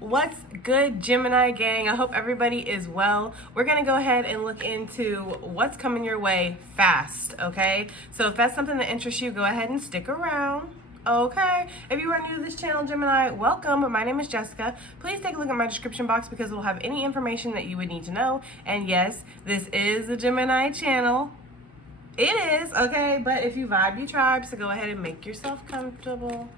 What's good, Gemini gang? I hope everybody is well. We're going to go ahead and look into what's coming your way fast, okay? So if that's something that interests you, go ahead and stick around. Okay, if you are new to this channel, Gemini, welcome. My name is Jessica. Please take a look at my description box because it will have any information that you would need to know. And yes, this is a Gemini channel. It is, okay, but if you vibe, you tribe, so go ahead and make yourself comfortable.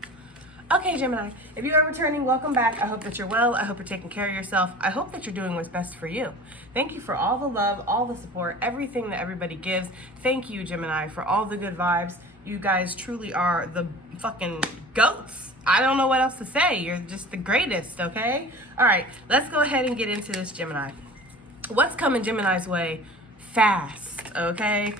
Okay, Gemini, if you are returning, welcome back. I hope that you're well. I hope you're taking care of yourself. I hope that you're doing what's best for you. Thank you for all the love, all the support, everything that everybody gives. Thank you, Gemini, for all the good vibes. You guys truly are the fucking goats. I don't know what else to say. You're just the greatest, okay? All right, let's go ahead and get into this, Gemini. What's coming Gemini's way fast, okay?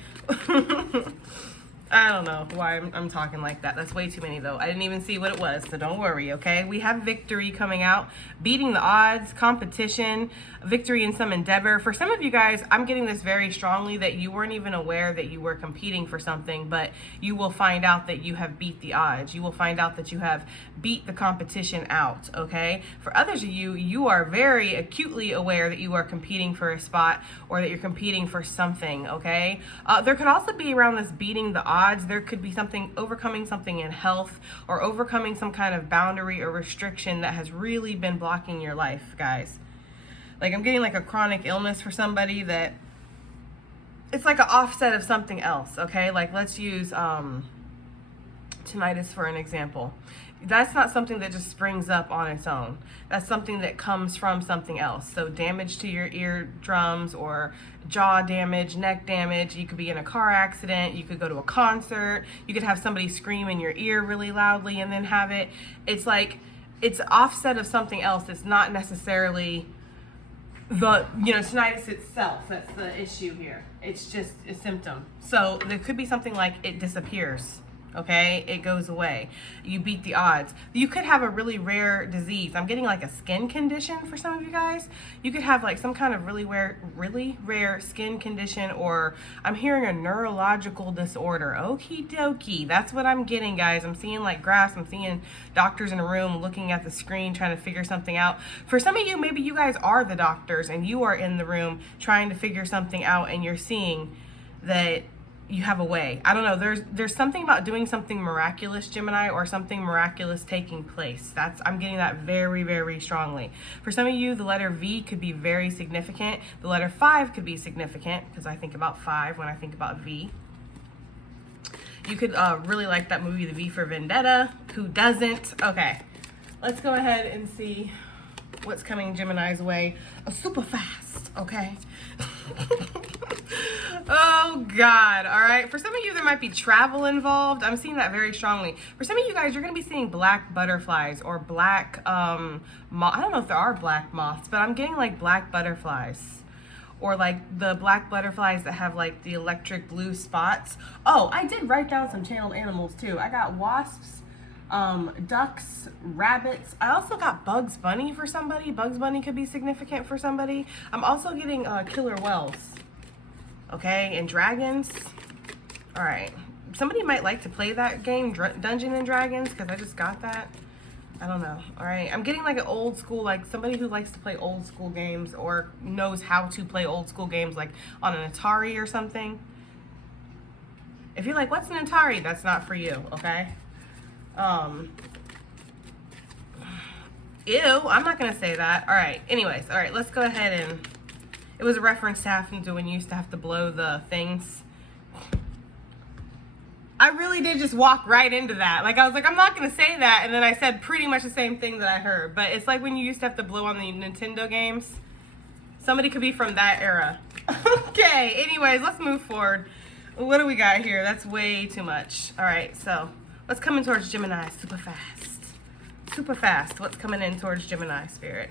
I don't know why I'm talking like that. That's way too many though. I didn't even see what it was, so don't worry, okay? We have victory coming out, beating the odds, competition, victory in some endeavor. For some of you guys, I'm getting this very strongly that you weren't even aware that you were competing for something, but you will find out that you have beat the odds. You will find out that you have beat the competition out, okay? For others of you, you are very acutely aware that you are competing for a spot or that you're competing for something, okay? There could also be around this beating the odds. There could be something, overcoming something in health or overcoming some kind of boundary or restriction that has really been blocking your life, guys. Like I'm getting like a chronic illness for somebody that it's like an offset of something else, okay? Like let's use tinnitus for an example. That's not something that just springs up on its own. That's something that comes from something else. So damage to your eardrums or jaw damage, neck damage. You could be in a car accident. You could go to a concert. You could have somebody scream in your ear really loudly and then have it. It's like, it's offset of something else. It's not necessarily the, tinnitus itself. That's the issue here. It's just a symptom. So there could be something like it disappears. Okay, it goes away. You beat the odds. You could have a really rare disease. I'm getting like a skin condition for some of you guys. You could have like some kind of really rare skin condition, or I'm hearing a neurological disorder. Okie dokie. That's what I'm getting, guys. I'm seeing like graphs. I'm seeing doctors in a room looking at the screen trying to figure something out. For some of you, maybe you guys are the doctors and you are in the room trying to figure something out and you're seeing that you have a way. I don't know. There's something about doing something miraculous, Gemini, or something miraculous taking place. I'm getting that very, very strongly. For some of you, the letter V could be very significant. The letter 5 could be significant because I think about 5 when I think about V. You could really like that movie, The V for Vendetta. Who doesn't? Okay, let's go ahead and see what's coming Gemini's way super fast, okay? Oh God. All right, for some of you there might be travel involved. I'm seeing that very strongly. For some of you guys, you're going to be seeing black butterflies or black I don't know if there are black moths, but I'm getting like black butterflies, or like the black butterflies that have like the electric blue spots. Oh, I did write down some channeled animals too. I got wasps, ducks, rabbits. I also got Bugs Bunny for somebody. Bugs Bunny could be significant for somebody. I'm also getting killer whales. Okay, and dragons. All right, somebody might like to play that game, Dungeons and Dragons, because I just got that. I don't know. All right, I'm getting like an old school, like somebody who likes to play old school games or knows how to play old school games, like on an Atari or something. If you're like, what's an Atari? That's not for you, okay? Ew, I'm not gonna say that. All right, anyways, all right, let's go ahead and, it was a reference to having to when you used to have to blow the things. I really did just walk right into that. Like I was like, I'm not gonna say that, and then I said pretty much the same thing that I heard. But it's like when you used to have to blow on the Nintendo games. Somebody could be from that era. Okay, anyways, let's move forward. What do we got here? That's way too much. All right, so what's coming towards Gemini super fast? Super fast. What's coming in towards Gemini, Spirit?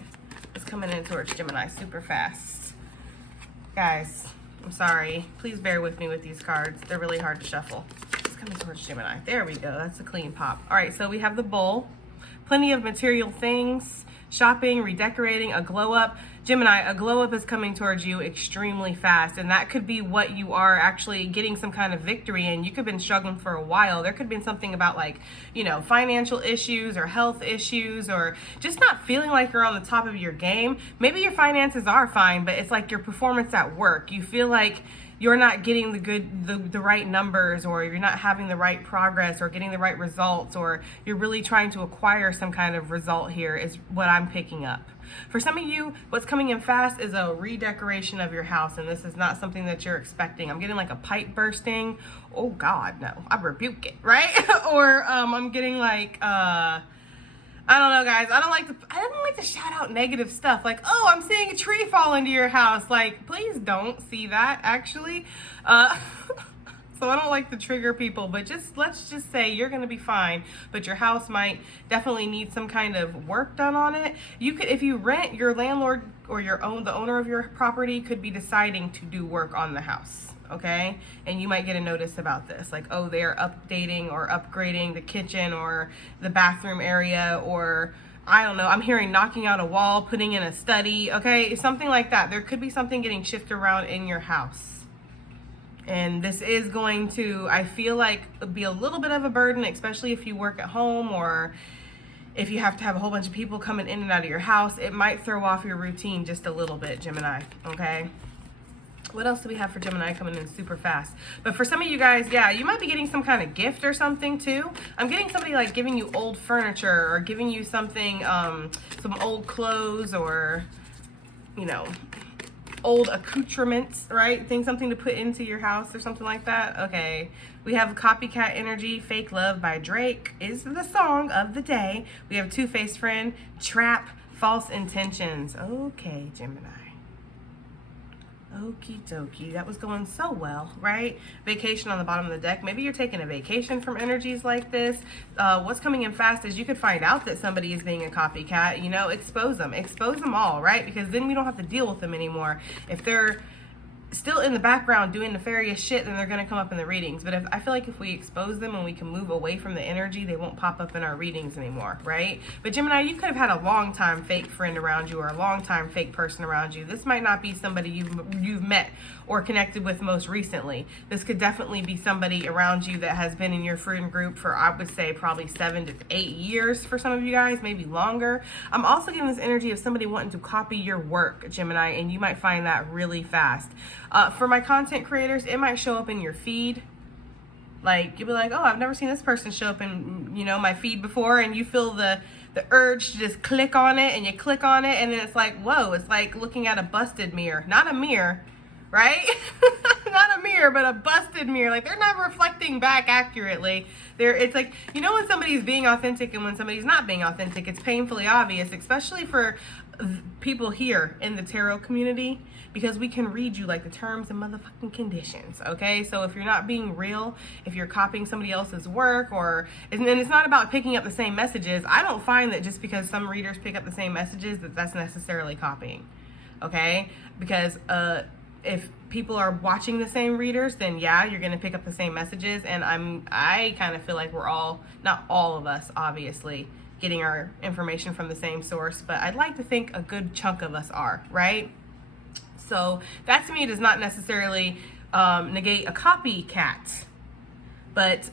What's coming in towards Gemini super fast? Guys, I'm sorry. Please bear with me with these cards. They're really hard to shuffle. It's coming towards Gemini. There we go. That's a clean pop. All right, so we have the Bull. Plenty of material things, shopping, redecorating, a glow up. Gemini, a glow up is coming towards you extremely fast, and that could be what you are actually getting some kind of victory in. You could have been struggling for a while. There could have been something about, like, you know, financial issues or health issues, or just not feeling like you're on the top of your game. Maybe your finances are fine, but it's like your performance at work. You feel like you're not getting the right numbers, or you're not having the right progress or getting the right results, or you're really trying to acquire some kind of result here is what I'm picking up. For some of you, what's coming in fast is a redecoration of your house, and this is not something that you're expecting. I'm getting like a pipe bursting. Oh God, no, I rebuke it, right? Or I'm getting like, I don't know, guys. I don't like to shout out negative stuff. Like, oh, I'm seeing a tree fall into your house. Like, please don't see that, actually. So I don't like to trigger people, but let's just say you're going to be fine, but your house might definitely need some kind of work done on it. You could, if you rent, your landlord or the owner of your property could be deciding to do work on the house. Okay, and you might get a notice about this, like, oh, they're updating or upgrading the kitchen or the bathroom area, or I don't know, I'm hearing knocking out a wall, putting in a study. Okay, something like that. There could be something getting shifted around in your house, and this is going to, I feel like, be a little bit of a burden, especially if you work at home, or if you have to have a whole bunch of people coming in and out of your house. It might throw off your routine just a little bit, Gemini. Okay, what else do we have for Gemini coming in super fast? But for some of you guys, yeah, you might be getting some kind of gift or something too. I'm getting somebody like giving you old furniture, or giving you something, some old clothes, or, you know, old accoutrements, right? Something to put into your house or something like that. Okay, we have Copycat Energy. Fake Love by Drake is the song of the day. We have Two-Faced Friend, Trap, False Intentions. Okay, Gemini. Okie dokie, that was going so well, right? Vacation on the bottom of the deck. Maybe you're taking a vacation from energies like this. What's coming in fast is you could find out that somebody is being a copycat. You know, expose them all, right? Because then we don't have to deal with them anymore. If they're still in the background doing nefarious shit, then they're going to come up in the readings. But I feel like if we expose them and we can move away from the energy, they won't pop up in our readings anymore, right? But Gemini, you could have had a long time fake friend around you, or a long time fake person around you. This might not be somebody you've met or connected with most recently. This could definitely be somebody around you that has been in your friend group for, I would say, probably 7 to 8 years for some of you guys, maybe longer. I'm also getting this energy of somebody wanting to copy your work, Gemini, and you might find that really fast. For my content creators, it might show up in your feed. Like, you'll be like, oh, I've never seen this person show up in, you know, my feed before, and you feel the urge to just click on it, and you click on it, and then it's like, whoa, it's like looking at a busted mirror. Not a mirror, right? Not a mirror, but a busted mirror. Like, they're not reflecting back accurately. It's like, you know, when somebody's being authentic and when somebody's not being authentic, it's painfully obvious, especially for people here in the tarot community, because we can read you like the terms and motherfucking conditions. Okay, so if you're not being real, if you're copying somebody else's work, and it's not about picking up the same messages. I don't find that just because some readers pick up the same messages that's necessarily copying. Okay, because if people are watching the same readers, then yeah, you're going to pick up the same messages. And I kind of feel like we're all, not all of us, obviously, getting our information from the same source, but I'd like to think a good chunk of us are, right? So that to me does not necessarily negate a copycat, but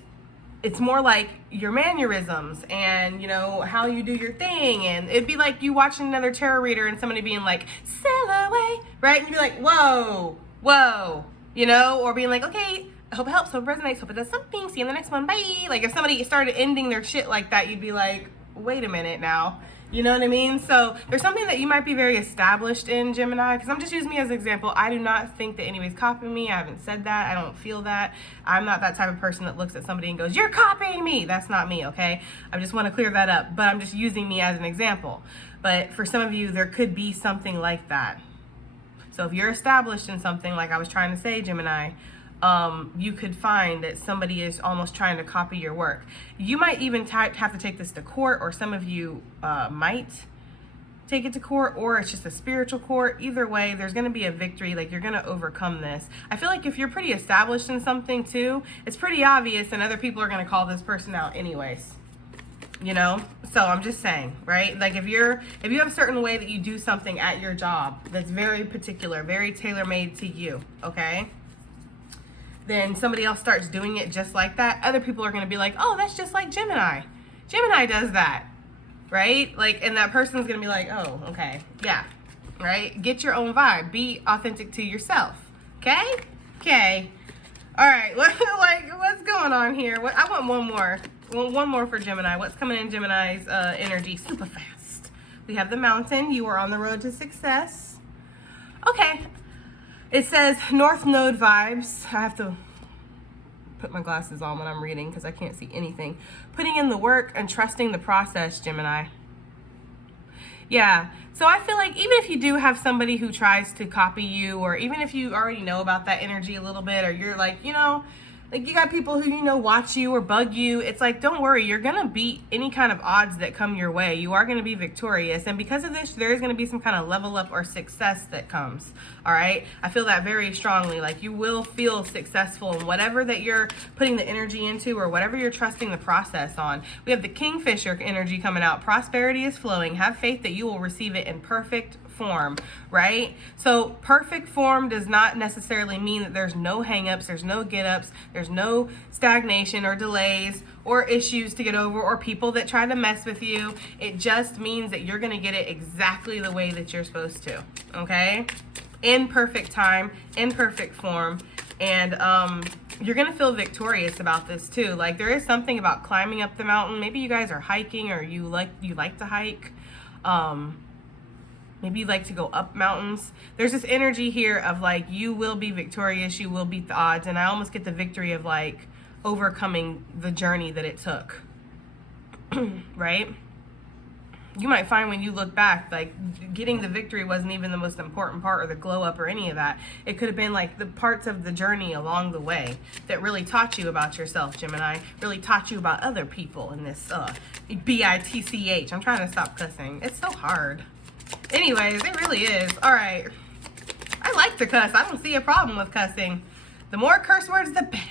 it's more like your mannerisms and, you know, how you do your thing. And it'd be like you watching another tarot reader and somebody being like, sail away, right? And you'd be like, whoa, you know, or being like, okay, I hope it helps, hope it resonates, hope it does something, see you in the next one, bye. Like, if somebody started ending their shit like that, you'd be like, wait a minute now. You know what I mean? So there's something that you might be very established in, Gemini, because I'm just using me as an example. I do not think that anybody's copying me. I haven't said that. I don't feel that. I'm not that type of person that looks at somebody and goes, you're copying me. That's not me, okay? I just want to clear that up, but I'm just using me as an example. But for some of you, there could be something like that. So if you're established in something, like I was trying to say, Gemini, you could find that somebody is almost trying to copy your work. You might even have to take this to court, or some of you might take it to court, or it's just a spiritual court. Either way, there's going to be a victory. Like, you're going to overcome this. I feel like if you're pretty established in something too, it's pretty obvious, and other people are going to call this person out anyways. you know? So I'm just saying, right? Like if you have a certain way that you do something at your job that's very particular, very tailor-made to you, okay? Then somebody else starts doing it just like that. Other people are going to be like, oh, that's just like Gemini. Gemini does that, right? Like, and that person's going to be like, oh, okay, yeah, right? Get your own vibe. Be authentic to yourself, okay? Okay. All right, what's going on here? I want one more. One more for Gemini. What's coming in Gemini's energy super fast? We have the Mountain. You are on the road to success. Okay. It says North Node vibes. I have to put my glasses on when I'm reading because I can't see anything. Putting in the work and trusting the process, Gemini. Yeah. So I feel like even if you do have somebody who tries to copy you, or even if you already know about that energy a little bit, or you're like, you know, like you got people who, you know, watch you or bug you. It's like, don't worry, you're going to beat any kind of odds that come your way. You are going to be victorious. And because of this, there is going to be some kind of level up or success that comes. All right. I feel that very strongly. Like you will feel successful in whatever that you're putting the energy into or whatever you're trusting the process on. We have the Kingfisher energy coming out. Prosperity is flowing. Have faith that you will receive it in perfect form, right? So perfect form does not necessarily mean that there's no hangups, there's no get-ups, there's no stagnation or delays or issues to get over or people that try to mess with you. It just means that you're going to get it exactly the way that you're supposed to, okay? In perfect time, in perfect form, and you're going to feel victorious about this too. Like there is something about climbing up the mountain. Maybe you guys are hiking or you like to hike. Maybe you like to go up mountains. There's this energy here of like, you will be victorious, you will beat the odds. And I almost get the victory of like overcoming the journey that it took, right? You might find when you look back, like getting the victory wasn't even the most important part or the glow up or any of that. It could have been like the parts of the journey along the way that really taught you about yourself, Gemini, really taught you about other people in this BITCH. I'm trying to stop cussing. It's so hard. Anyways, it really is. All right. I like to cuss. I don't see a problem with cussing. The more curse words, the better.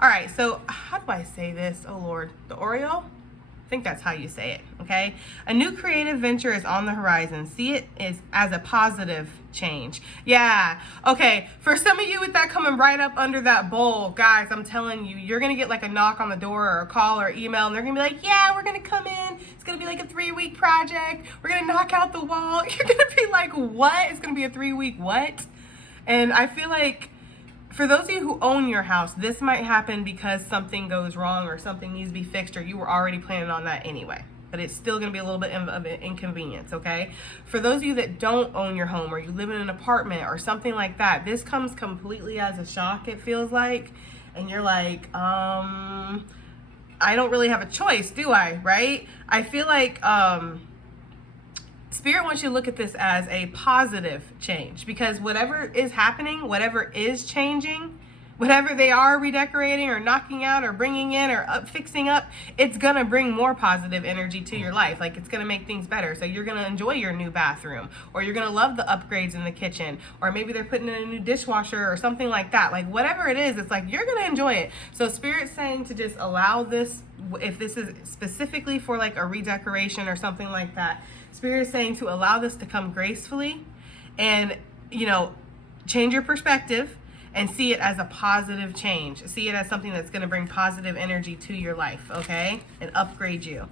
All right. So how do I say this? Oh, Lord. The Oreo? I think that's how you say it, okay? A new creative venture is on the horizon. See it as a positive change. Yeah, okay. For some of you with that coming right up under that bowl, guys, I'm telling you, you're going to get like a knock on the door or a call or email, and they're going to be like, yeah, we're going to come in. It's going to be like a 3-week project. We're going to knock out the wall. You're going to be like, what? It's going to be a 3-week what? And I feel like for those of you who own your house, this might happen because something goes wrong or something needs to be fixed or you were already planning on that anyway. But it's still going to be a little bit of an inconvenience, okay? For those of you that don't own your home or you live in an apartment or something like that, this comes completely as a shock, it feels like. And you're like, I don't really have a choice, do I? Right? I feel like Spirit wants you to look at this as a positive change, because whatever is happening, whatever is changing, whatever they are redecorating or knocking out or bringing in or fixing up, it's going to bring more positive energy to your life. Like it's going to make things better. So you're going to enjoy your new bathroom, or you're going to love the upgrades in the kitchen, or maybe they're putting in a new dishwasher or something like that. Like whatever it is, it's like you're going to enjoy it. So Spirit's saying to just allow this, if this is specifically for like a redecoration or something like that, Spirit is saying to allow this to come gracefully and, you know, change your perspective and see it as a positive change. See it as something that's going to bring positive energy to your life, okay? And upgrade you.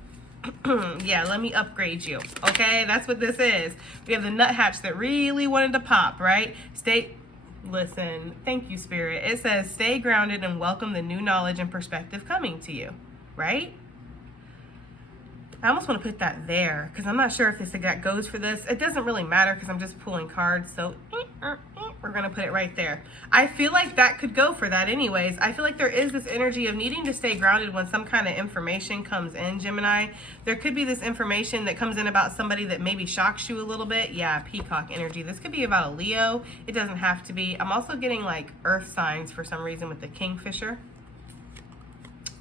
Yeah, let me upgrade you, okay? That's what this is. We have the nuthatch that really wanted to pop, right? Listen, thank you, Spirit. It says, stay grounded and welcome the new knowledge and perspective coming to you, right? I almost want to put that there because I'm not sure if that goes for this. It doesn't really matter because I'm just pulling cards. So we're going to put it right there. I feel like that could go for that anyways. I feel like there is this energy of needing to stay grounded when some kind of information comes in, Gemini. There could be this information that comes in about somebody that maybe shocks you a little bit. Yeah, peacock energy. This could be about a Leo. It doesn't have to be. I'm also getting like earth signs for some reason with the Kingfisher.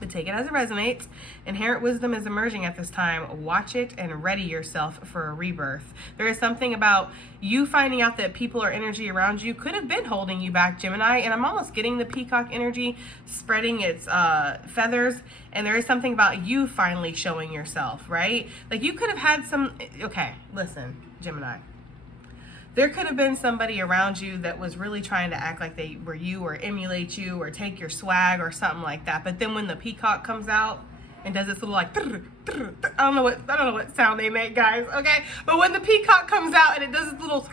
but take it as it resonates. Inherent wisdom is emerging at this time. Watch it and ready yourself for a rebirth. There is something about you finding out that people or energy around you could have been holding you back, Gemini, and I'm almost getting the peacock energy spreading its feathers, and there is something about you finally showing yourself, right? Like you could have had some, okay, listen, Gemini. There could have been somebody around you that was really trying to act like they were you or emulate you or take your swag or something like that. But then when the peacock comes out and does this little like, I don't know what sound they make, guys, okay? But when the peacock comes out and it does this little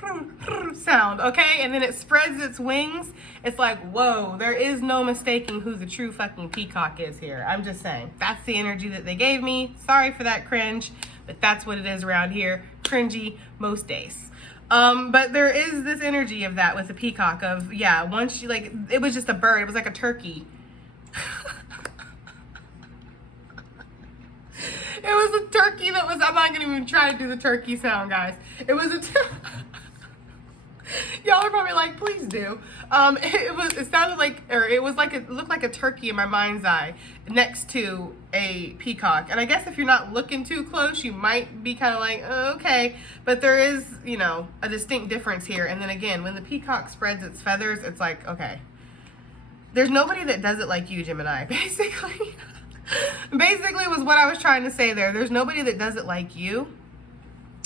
sound, okay? And then it spreads its wings, it's like, whoa, there is no mistaking who the true fucking peacock is here. I'm just saying. That's the energy that they gave me. Sorry for that cringe, but that's what it is around here. Cringy most days. But there is this energy of that with the peacock of, yeah, once you, like, it was just a bird. It was like a turkey. It was a turkey that was, I'm not going to even try to do the turkey sound, guys. It was a y'all are probably like, please do. It sounded like, or it was like, it looked like a turkey in my mind's eye next to a peacock. And I guess if you're not looking too close, you might be kind of like, oh, okay. But there is, you know, a distinct difference here. And then again, when the peacock spreads its feathers, it's like, okay, there's nobody that does it like you, Gemini, basically. Basically was what I was trying to say there. There's nobody that does it like you.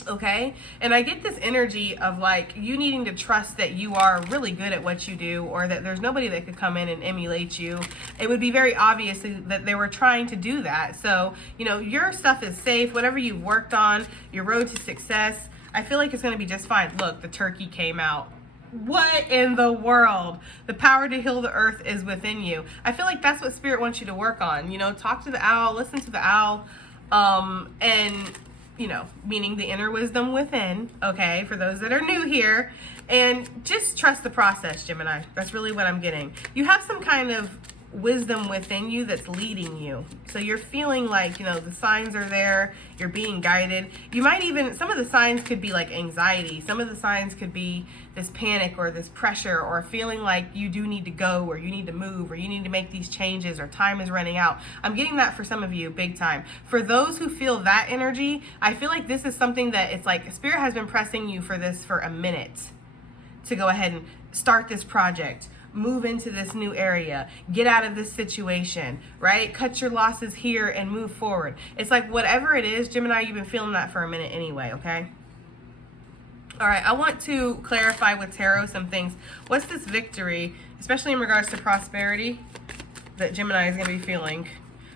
Okay, and I get this energy of like you needing to trust that you are really good at what you do, or that there's nobody that could come in and emulate you. It would be very obvious that they were trying to do that. So, you know, your stuff is safe. Whatever you've worked on, your road to success, I feel like it's going to be just fine. Look, the turkey came out. What in the world? The power to heal the earth is within you. I feel like that's what Spirit wants you to work on. You know, talk to the owl, listen to the owl, and you know, meaning the inner wisdom within, okay, for those that are new here, and just trust the process, Gemini. That's really what I'm getting. You have some kind of wisdom within you that's leading you. So you're feeling like, you know, the signs are there, you're being guided. You might even, some of the signs could be like anxiety. Some of the signs could be this panic or this pressure or feeling like you do need to go or you need to move or you need to make these changes or time is running out. I'm getting that for some of you big time. For those who feel that energy, I feel like this is something that it's like Spirit has been pressing you for this for a minute to go ahead and start this project. Move into this new area, get out of this situation, right? Cut your losses here and move forward. It's like whatever it is, Gemini, you've been feeling that for a minute anyway, okay? All right, I want to clarify with tarot some things. What's this victory, especially in regards to prosperity, that Gemini is going to be feeling?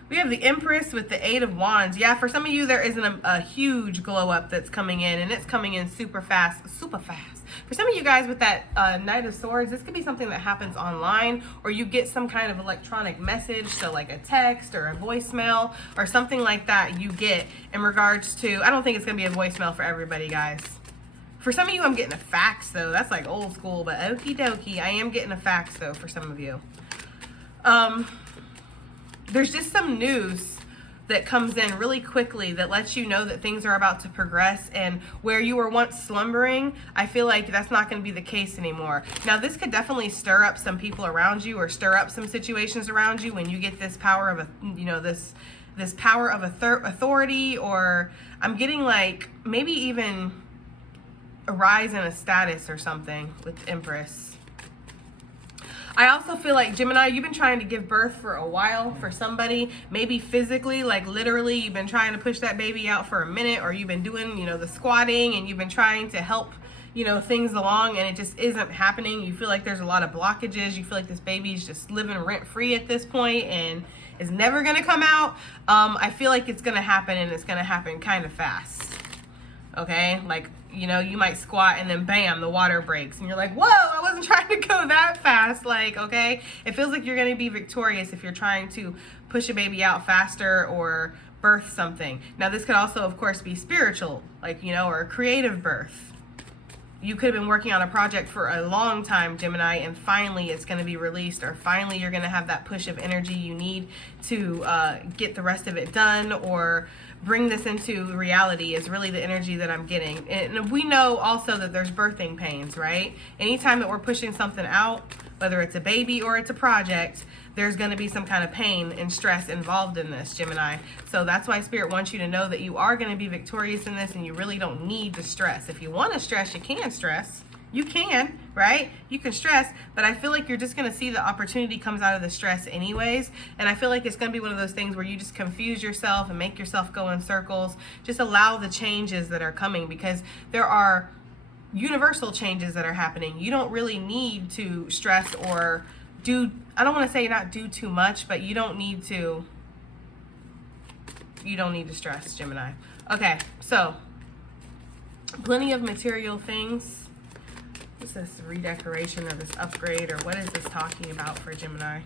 We have the Empress with the Eight of Wands. Yeah, for some of you, there isn't a huge glow up that's coming in, and it's coming in super fast, super fast. For some of you guys with that Knight of Swords, this could be something that happens online, or you get some kind of electronic message, so like a text or a voicemail or something like that you get in regards to, I don't think it's going to be a voicemail for everybody, guys. For some of you, I'm getting a fax, though. That's like old school, but okie dokie. I am getting a fax, though, for some of you. There's just some news that comes in really quickly that lets you know that things are about to progress, and where you were once slumbering, I feel like that's not going to be the case anymore. Now, this could definitely stir up some people around you or stir up some situations around you when you get this power of, this power of authority, or I'm getting like maybe even a rise in a status or something with Empress. I also feel like, Gemini, you've been trying to give birth for a while for somebody, maybe physically, like literally you've been trying to push that baby out for a minute, or you've been doing, the squatting, and you've been trying to help, things along, and it just isn't happening. You feel like there's a lot of blockages. You feel like this baby's just living rent-free at this point and is never going to come out. I feel like it's going to happen, and it's going to happen kind of fast. Okay? Like, you might squat and then bam, the water breaks and you're like, whoa, I wasn't trying to go that fast. Like, okay, it feels like you're going to be victorious if you're trying to push a baby out faster or birth something. Now, this could also, of course, be spiritual, like, or a creative birth. You could have been working on a project for a long time, Gemini, and finally it's going to be released, or finally you're going to have that push of energy you need to get the rest of it done, or bring this into reality is really the energy that I'm getting. And we know also that there's birthing pains, right? Anytime that we're pushing something out, whether it's a baby or it's a project, there's going to be some kind of pain and stress involved in this, Gemini. So that's why Spirit wants you to know that you are going to be victorious in this, and you really don't need to stress. If you want to stress, you can stress. You can, right? You can stress, but I feel like you're just going to see the opportunity comes out of the stress anyways. And I feel like it's going to be one of those things where you just confuse yourself and make yourself go in circles. Just allow the changes that are coming, because there are universal changes that are happening. You don't really need to stress or do, I don't want to say not do too much, but you don't need to stress, Gemini. Okay, so plenty of material things. What's this redecoration or this upgrade, or what is this talking about for Gemini?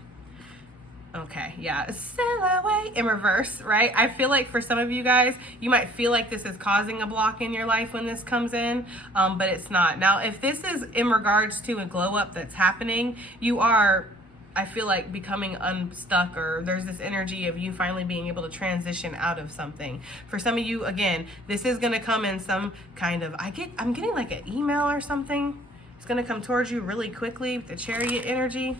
Okay, yeah, sail away in reverse, right? I feel like for some of you guys, you might feel like this is causing a block in your life when this comes in, but it's not. Now, if this is in regards to a glow up that's happening, you are, I feel like, becoming unstuck, or there's this energy of you finally being able to transition out of something. For some of you, again, this is going to come in some kind of, I'm getting like an email or something. It's going to come towards you really quickly with the Chariot energy.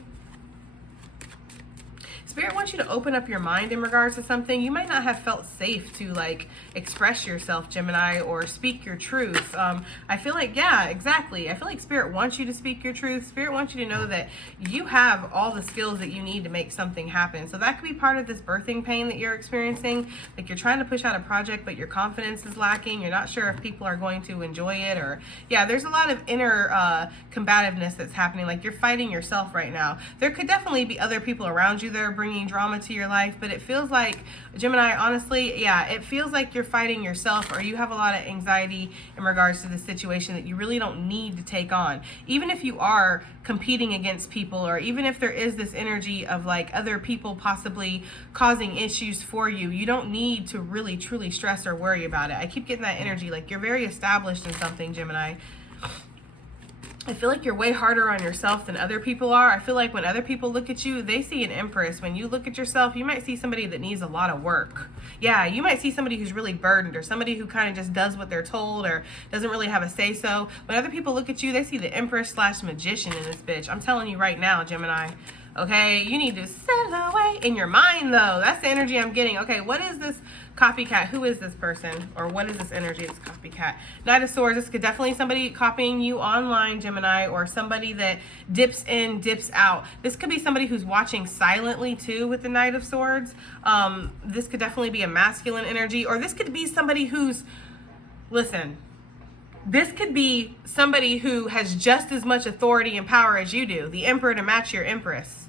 Spirit wants you to open up your mind in regards to something. You might not have felt safe to like express yourself, Gemini, or speak your truth. I feel like, yeah, exactly. I feel like Spirit wants you to speak your truth. Spirit wants you to know that you have all the skills that you need to make something happen. So that could be part of this birthing pain that you're experiencing. Like you're trying to push out a project, but your confidence is lacking. You're not sure if people are going to enjoy it, or yeah, there's a lot of inner combativeness that's happening. Like you're fighting yourself right now. There could definitely be other people around you that are bringing drama to your life, but it feels like, Gemini, honestly, yeah, it feels like you're fighting yourself, or you have a lot of anxiety in regards to the situation that you really don't need to take on. Even if you are competing against people, or even if there is this energy of like other people possibly causing issues for you, you don't need to really truly stress or worry about it. I keep getting that energy like you're very established in something, Gemini. I feel like you're way harder on yourself than other people are. I feel like when other people look at you, they see an empress. When you look at yourself, you might see somebody that needs a lot of work. Yeah, you might see somebody who's really burdened, or somebody who kind of just does what they're told, or doesn't really have a say-so. When other people look at you, they see the empress / magician in this bitch. I'm telling you right now, Gemini. Okay, you need to sail away in your mind, though. That's the energy I'm getting. Okay, what is this copycat? Who is this person? Or what is this energy? It's copycat. Knight of Swords. This could definitely somebody copying you online, Gemini, or somebody that dips in, dips out. This could be somebody who's watching silently, too, with the Knight of Swords. This could definitely be a masculine energy, or this could be somebody who's, listen, this could be somebody who has just as much authority and power as you do, the emperor to match your empress.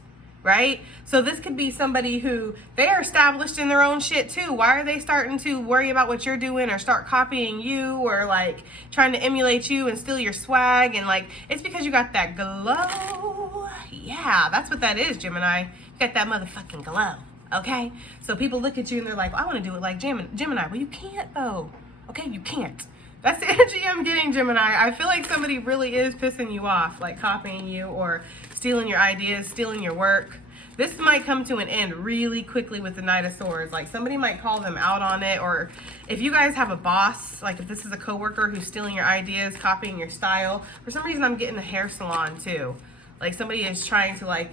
Right? So this could be somebody who, they are established in their own shit too. Why are they starting to worry about what you're doing, or start copying you, or like trying to emulate you and steal your swag? And like, it's because you got that glow. Yeah, that's what that is, Gemini. You got that motherfucking glow. Okay? So people look at you and they're like, well, I want to do it like Gemini. Well, you can't though. Okay? You can't. That's the energy I'm getting, Gemini. I feel like somebody really is pissing you off, like copying you or stealing your ideas, stealing your work. This might come to an end really quickly with the Knight of Swords. Like somebody might call them out on it, or if you guys have a boss, like if this is a coworker who's stealing your ideas, copying your style. For some reason, I'm getting a hair salon too. Like somebody is trying to like,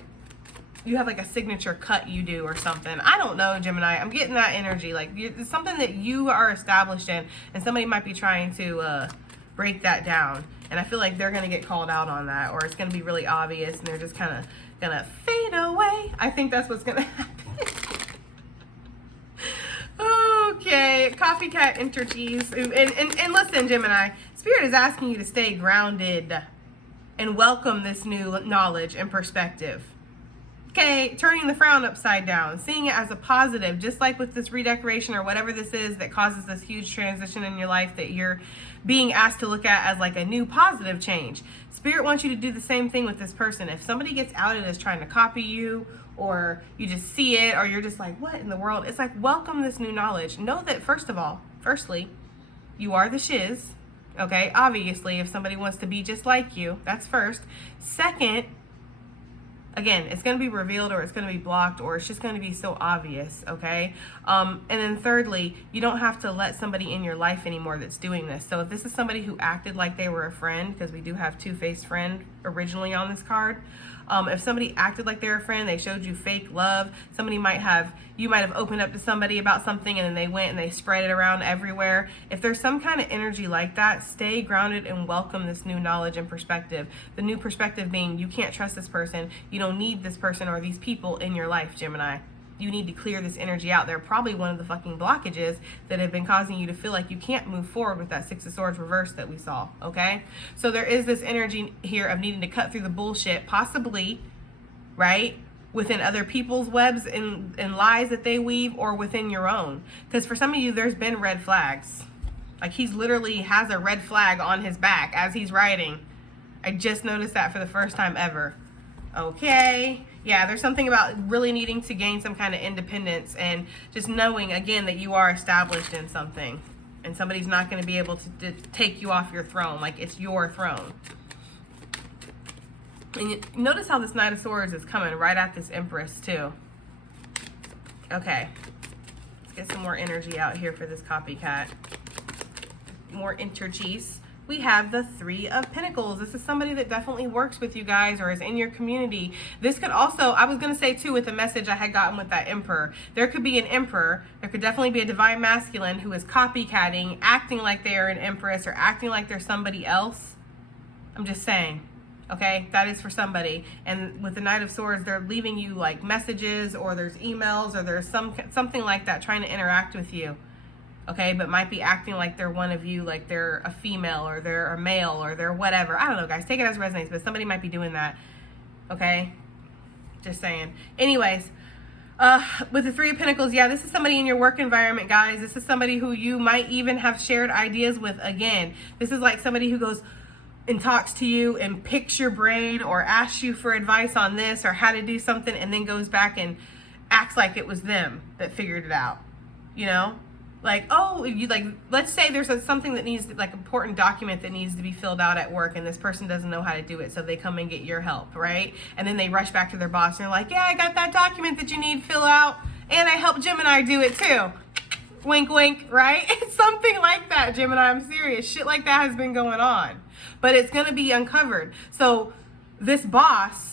you have like a signature cut you do or something. I don't know, Gemini. I'm getting that energy. Like it's something that you are established in, and somebody might be trying to break that down. And I feel like they're going to get called out on that, or it's going to be really obvious, and they're just kind of going to fade away. I think that's what's going to happen. Okay, copycat energies. And listen, Gemini, Spirit is asking you to stay grounded and welcome this new knowledge and perspective. Okay, turning the frown upside down, seeing it as a positive, just like with this redecoration or whatever this is that causes this huge transition in your life that you're being asked to look at as like a new positive change. Spirit wants you to do the same thing with this person. If somebody gets outed as trying to copy you, or you just see it, or you're just like, what in the world? It's like, welcome this new knowledge. Know that firstly, you are the shiz. Okay, obviously, if somebody wants to be just like you, that's first. Second, Again, it's going to be revealed, or it's going to be blocked, or it's just going to be so obvious, okay? And then thirdly, you don't have to let somebody in your life anymore that's doing this. So if this is somebody who acted like they were a friend, because we do have two-faced friend originally on this card, if somebody acted like they're a friend, they showed you fake love, you might have opened up to somebody about something and then they went and they spread it around everywhere. If there's some kind of energy like that, stay grounded and welcome this new knowledge and perspective. The new perspective being, you can't trust this person, you don't need this person or these people in your life, Gemini. You need to clear this energy out. They're probably one of the fucking blockages that have been causing you to feel like you can't move forward with that Six of Swords reverse that we saw, okay? So there is this energy here of needing to cut through the bullshit, possibly, right, within other people's webs and lies that they weave, or within your own. Because for some of you, there's been red flags. Like, he's literally has a red flag on his back as he's writing. I just noticed that for the first time ever. Okay. Yeah, there's something about really needing to gain some kind of independence and just knowing, again, that you are established in something and somebody's not going to be able to take you off your throne, like it's your throne. And you notice how this Knight of Swords is coming right at this Empress too. Okay, let's get some more energy out here for this copycat. More energies. We have the Three of Pentacles. This is somebody that definitely works with you guys or is in your community. This could also, I was going to say too, with the message I had gotten with that Emperor, there could be an Emperor, there could definitely be a Divine Masculine who is copycatting, acting like they are an Empress or acting like they're somebody else. I'm just saying, okay? That is for somebody. And with the Knight of Swords, they're leaving you like messages, or there's emails, or there's something like that trying to interact with you. Okay, but might be acting like they're one of you, like they're a female or they're a male or they're whatever. I don't know, guys. Take it as resonates, but somebody might be doing that. Okay, just saying. Anyways, with the Three of Pentacles, yeah, this is somebody in your work environment, guys. This is somebody who you might even have shared ideas with. Again, this is like somebody who goes and talks to you and picks your brain or asks you for advice on this or how to do something, and then goes back and acts like it was them that figured it out, you know? Like, oh, you like, let's say there's something that needs, like, important document that needs to be filled out at work, and this person doesn't know how to do it, so they come and get your help, right? And then they rush back to their boss and they're like, yeah, I got that document that you need to fill out, and I helped Gemini do it too. Wink, wink, right? It's something like that, Gemini. I'm serious. Shit like that has been going on, but it's going to be uncovered. So this boss,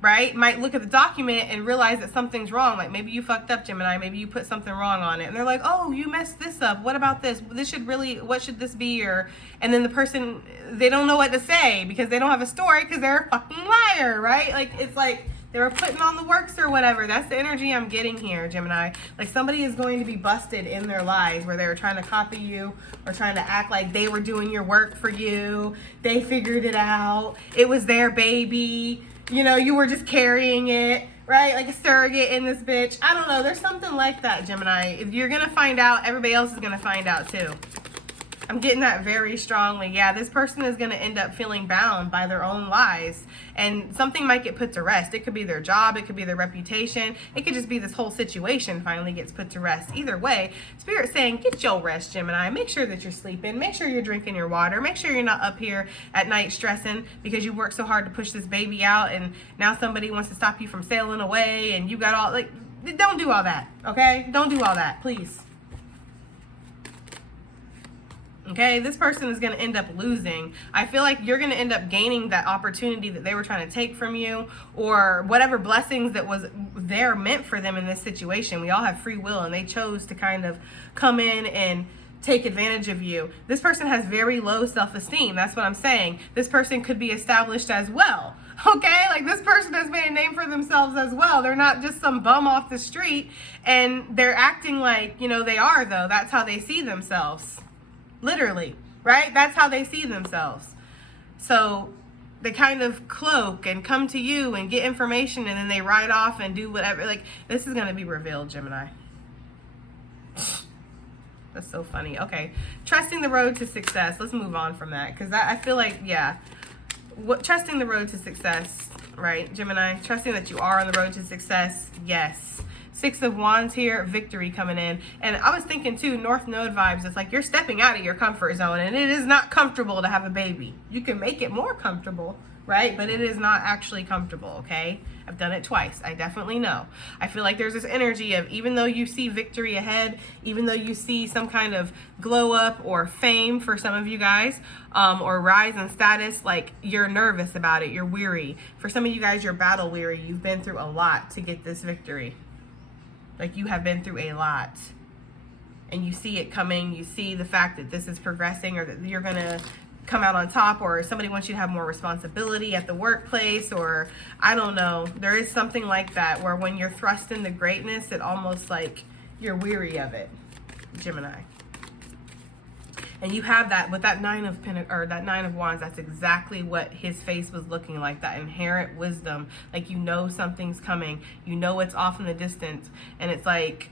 right, might look at the document and realize that something's wrong. Like, maybe you fucked up, Gemini. Maybe you put something wrong on it. And they're like, oh, you messed this up. What about this? This should really, what should this be? Or, and then the person, they don't know what to say because they don't have a story because they're a fucking liar, right? Like, it's like they were putting on the works or whatever. That's the energy I'm getting here, Gemini. Like, somebody is going to be busted in their lies where they were trying to copy you or trying to act like they were doing your work for you. They figured it out. It was their baby. You know, you were just carrying it, right? Like a surrogate in this bitch. I don't know. There's something like that, Gemini. If you're going to find out, everybody else is going to find out too. I'm getting that very strongly. Yeah, this person is going to end up feeling bound by their own lies, and something might get put to rest. It could be their job. It could be their reputation. It could just be this whole situation finally gets put to rest. Either way, Spirit's saying, get your rest, Gemini. Make sure that you're sleeping. Make sure you're drinking your water. Make sure you're not up here at night stressing because you worked so hard to push this baby out, and now somebody wants to stop you from sailing away, and you got all, like, don't do all that, okay? Don't do all that, please. Okay, this person is going to end up losing. I feel like you're going to end up gaining that opportunity that they were trying to take from you, or whatever blessings that was there meant for them in this situation. We all have free will, and they chose to kind of come in and take advantage of you. This person has very low self-esteem. That's what I'm saying. This person could be established as well. Okay, like this person has made a name for themselves as well. They're not just some bum off the street, and they're acting like, you know, they are, though. That's how they see themselves. Literally, right? That's how they see themselves. So they kind of cloak and come to you and get information, and then they ride off and do whatever. Like, this is going to be revealed, Gemini. That's so funny. Okay, trusting the road to success. Let's move on from that, because I feel like, yeah, trusting the road to success, right, Gemini? Trusting that you are on the road to success, yes. Six of Wands here, victory coming in. And I was thinking too, North Node vibes, it's like you're stepping out of your comfort zone, and it is not comfortable to have a baby. You can make it more comfortable, right? But it is not actually comfortable, okay? I've done it twice. I definitely know. I feel like there's this energy of, even though you see victory ahead, even though you see some kind of glow up or fame for some of you guys, or rise in status, like you're nervous about it, you're weary. For some of you guys, you're battle weary. You've been through a lot to get this victory. Like you have been through a lot. And you see it coming. You see the fact that this is progressing, or that you're going to come out on top, or somebody wants you to have more responsibility at the workplace, or I don't know. There is something like that where when you're thrust into greatness, it almost like you're weary of it, Gemini. And you have that with that Nine of Wands. That's exactly what his face was looking like. That inherent wisdom, like you know something's coming, you know it's off in the distance, and it's like,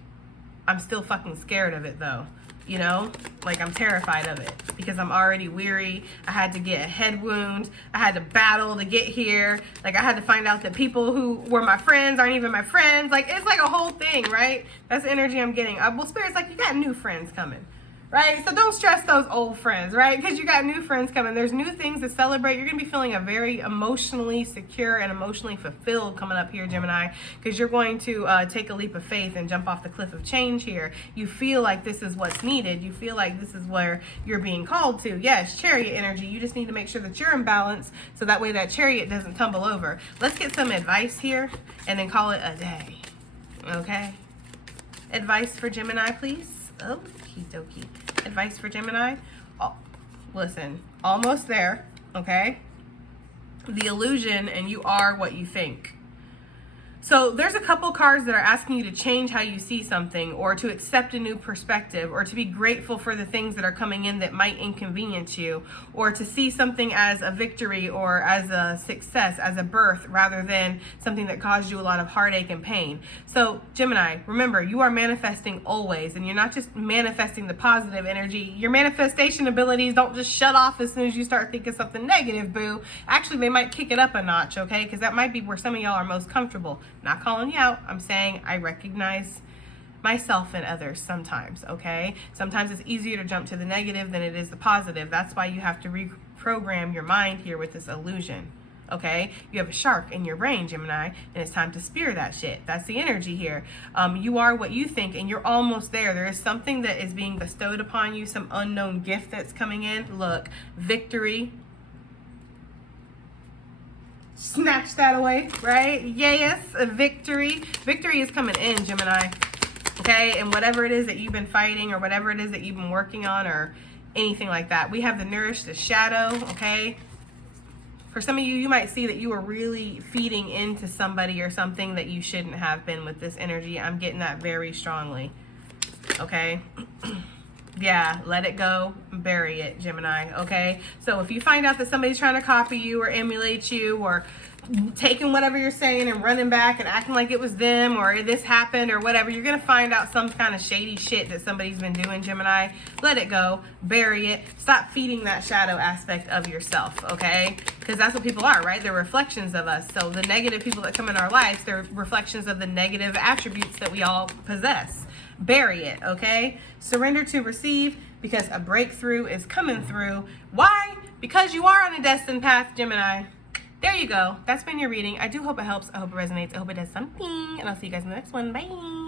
I'm still fucking scared of it though. You know, like I'm terrified of it because I'm already weary. I had to get a head wound. I had to battle to get here. Like I had to find out that people who were my friends aren't even my friends. Like it's like a whole thing, right? That's the energy I'm getting. Well, Spirit's like, you got new friends coming, right? So don't stress those old friends, right? Because you got new friends coming. There's new things to celebrate. You're going to be feeling a very emotionally secure and emotionally fulfilled coming up here, Gemini, because you're going to take a leap of faith and jump off the cliff of change here. You feel like this is what's needed. You feel like this is where you're being called to. Yes, Chariot energy. You just need to make sure that you're in balance so that way that Chariot doesn't tumble over. Let's get some advice here and then call it a day. Okay? Advice for Gemini, please. Okie dokie. Advice for Gemini. Oh, listen, almost there, okay? The illusion, and you are what you think. So there's a couple cards that are asking you to change how you see something, or to accept a new perspective, or to be grateful for the things that are coming in that might inconvenience you, or to see something as a victory or as a success, as a birth, rather than something that caused you a lot of heartache and pain. So Gemini, remember, you are manifesting always, and you're not just manifesting the positive energy. Your manifestation abilities don't just shut off as soon as you start thinking something negative, boo. Actually, they might kick it up a notch, okay? Because that might be where some of y'all are most comfortable. Not calling you out. I'm saying I recognize myself and others sometimes, okay? Sometimes it's easier to jump to the negative than it is the positive. That's why you have to reprogram your mind here with this illusion, okay? You have a shark in your brain, Gemini, and it's time to spear that shit. That's the energy here. You are what you think, and you're almost there. There is something that is being bestowed upon you, some unknown gift that's coming in. Look, victory. Snatch that away, right? Yes, a victory. Victory is coming in, Gemini. Okay, and whatever it is that you've been fighting, or whatever it is that you've been working on, or anything like that. We have the Nourish the Shadow, okay? For some of you, you might see that you were really feeding into somebody or something that you shouldn't have been with this energy. I'm getting that very strongly, okay? Yeah, let it go, bury it, Gemini, okay? So if you find out that somebody's trying to copy you or emulate you, or taking whatever you're saying and running back and acting like it was them, or this happened or whatever, you're going to find out some kind of shady shit that somebody's been doing, Gemini. Let it go, bury it. Stop feeding that shadow aspect of yourself, okay? Because that's what people are, right? They're reflections of us. So the negative people that come in our lives, they're reflections of the negative attributes that we all possess. Bury it, okay? Surrender to receive, because a breakthrough is coming through. Why? Because you are on a destined path, Gemini. There you go. That's been your reading. I do hope it helps. I hope it resonates. I hope it does something. And I'll see you guys in the next one. Bye.